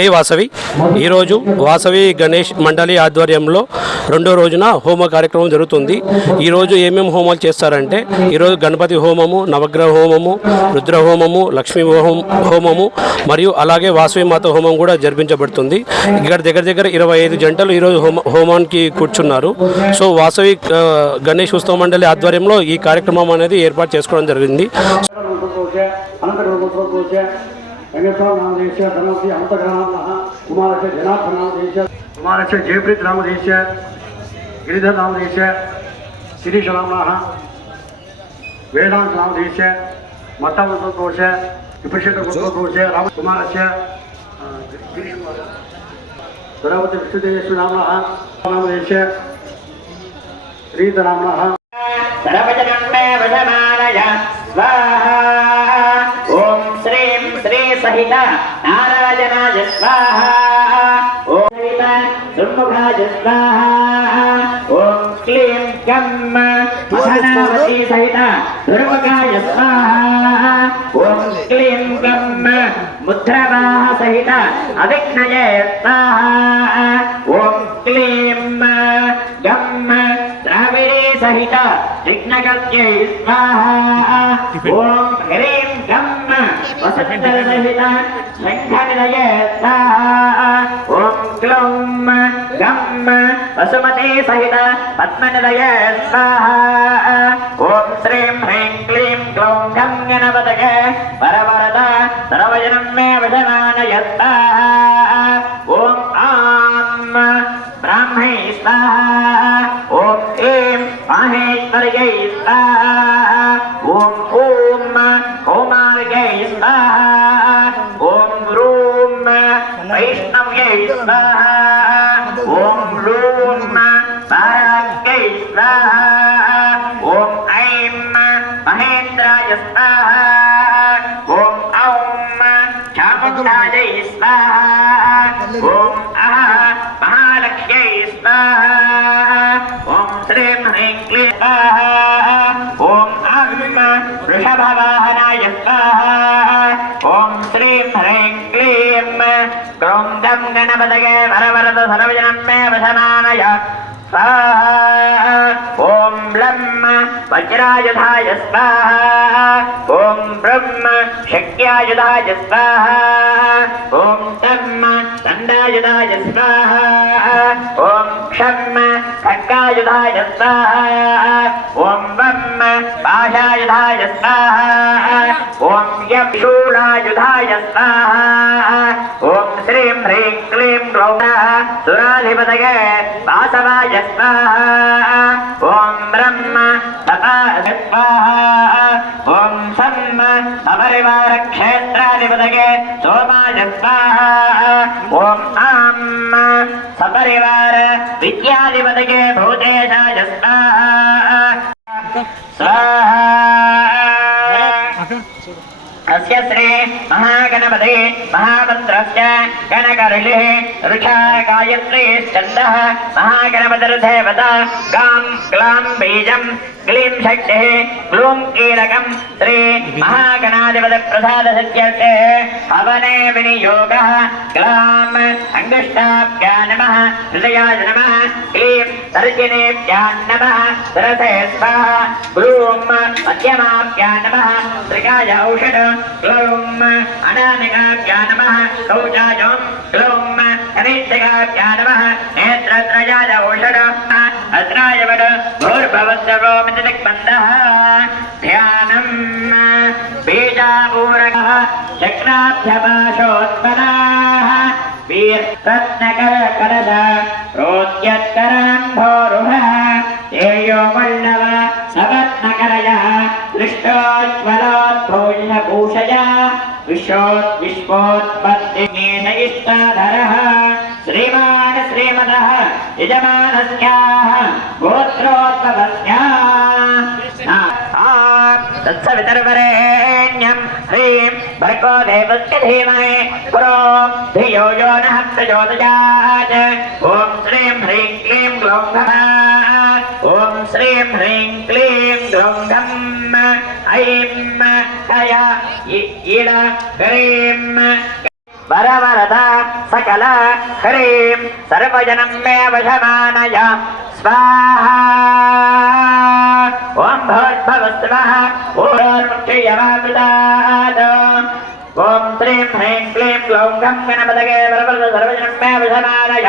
జై వాసవి. ఈరోజు వాసవి గణేష్ మండలి ఆధ్వర్యంలో రెండో రోజున హోమ కార్యక్రమం జరుగుతుంది. ఈరోజు ఏమేమి హోమాలు చేస్తారంటే ఈరోజు గణపతి హోమము నవగ్రహ హోమము రుద్ర హోమము లక్ష్మీ హోమం హోమము మరియు అలాగే వాసవి మాత హోమం కూడా జరిపించబడుతుంది. ఇక్కడ దగ్గర దగ్గర ఇరవై ఐదు జంటలు ఈరోజు హోమ హోమానికి కూర్చున్నారు. సో వాసవి గణేష్ ఉత్సవ మండలి ఆధ్వర్యంలో ఈ కార్యక్రమం అనేది ఏర్పాటు చేసుకోవడం జరిగింది. ूर्य अनन्तगुरुपुत्रोच्य वेङ्कटेश्वरनामदेश्य धनमति अनन्तग्रहणः कुमारस्य जनार्दनामदेश्य कुमारस्य जयप्रीत नामदेश्य गिरिधर नामदेश्य शिरीषनाम्नः वेदान्त नामदेश्य मत्तमृतकोश विपक्षितकोश रामकुमारस्य गणपति विष्णुदेवेश्वर नाम्नः नामदेश्य श्रीधराम्नः सर्वजनं मे वशमानय स्वाहा ॐ श्रीं సహిత నారాయణ స్వాహ. స్వాహ. ఓం క్లీం సహిత దుర్ముఖాయ స్వాహ. ఓం క్లీం గమ్ సహిత విఘ్నగత్యై స్వాహ. ఓం వసంతర్మహిత శంఖనిలయేత ఓం క్లౌం గం వసుమతే సహిత పద్మనిలయేత ఓం శ్రీం హ్రీం క్లీం క్లౌం గం గణపతగే పరవరద సర్వజనం మే విధమానయత్త ఓం ఆం బ్రాహ్మై ఓం ఏం మాహేశ్వర్యై స్వాహ ఓం ఓం లూం తారకై ఓం ఐం మహేంద్రాయ ఓం ఔం చాముండాయ ఓం అహ మహాలక్ష్యై ఓం శ్రీం హ్రీం క్లీం ఓం అహం వృషభవాహనాయ స్వాహ ఓం గం గణపతగే వరవరద సర్వజనమే వశనానయ ఓం బ్లమ్ వజ్రాయుధాయ స్వాహ ఓం బ్రహ్మ శక్యాయుధాయ స్వాహ ఓం తమ్ దండాయుధాయ స్వాహ ఓం క్షమ్ ఖడ్గాయుధాయ స్వాహ ఓం వమ్ పాశాయుధాయ స్వాహ ఓం యక్షూళాయుధాయ స్వాహ. ఓం శ్రీం హ్రీం క్లీం క్లౌన సురాధిపతయ వాసవాయ స్వాహ. ఓం బ్రహ్మ తపా స్వాహ. ఓం సన్న సపరివార క్షేత్రాధిపతయ సోమాయ స్వాహ. ఓం ఆమ్మ సపరివార విద్యాధిపతయ భూతేశాయ స్వాహ. श्री महागणपते महामन्त्रस्य गणकर्लिः ऋषा गायत्री छन्दः महागणपतिर्देवता गां ग्लां बीजं ग्लीं शक्तिः ग्लूं कीलकं श्री महागणाधिपतिप्रसादसत्यस्य हवने विनियोगः ग्लां अङ्गुष्टाभ्या नमः हृदयाय नमः क्लीं तर्जनेभ्या नमः सरसे स्वाहा मध्यमाभ्या नमः त्रिकाय ग्लौम् अनामिकाभ्या नमः ग्लौम् नमः नेत्रत्रयाय अत्राय ध्यानम् बीजापूरकः चक्राभ्यपाशोत्पनाः रोद्यत्करम् विश्वोद्विश्वोत्पत्तिमेन इष्टाधरः श्रीमान् श्रीमतः यजमानस्याः गोत्रोद्भवस्याः तत्सवितर्वरेण्यं ह्रीं भर्गो देवस्य धीमहि पुरो धियो यो नः प्रचोदयात् ॐ श्रीं ह्रीं क्लीं ग्लौं नमः ॐ श्रीं ह्रीं क्लीं ग्लौं घम् ఐం కయ ఇల హ్రీం వరవరద సకల హ్రీం సర్వజనం మే వశమానయ స్వాహా ఓం భవద్భవస్వః ఓర్ముక్షయమామృతాద ఓం శ్రీం హ్రీం క్లీం గ్లౌం గం గణపదగే వరవరద సర్వజనం మే వశమానయ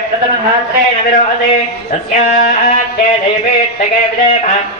प्रथमशास्त्रेण विरोहते तस्याद्य देवेत्तके विदेव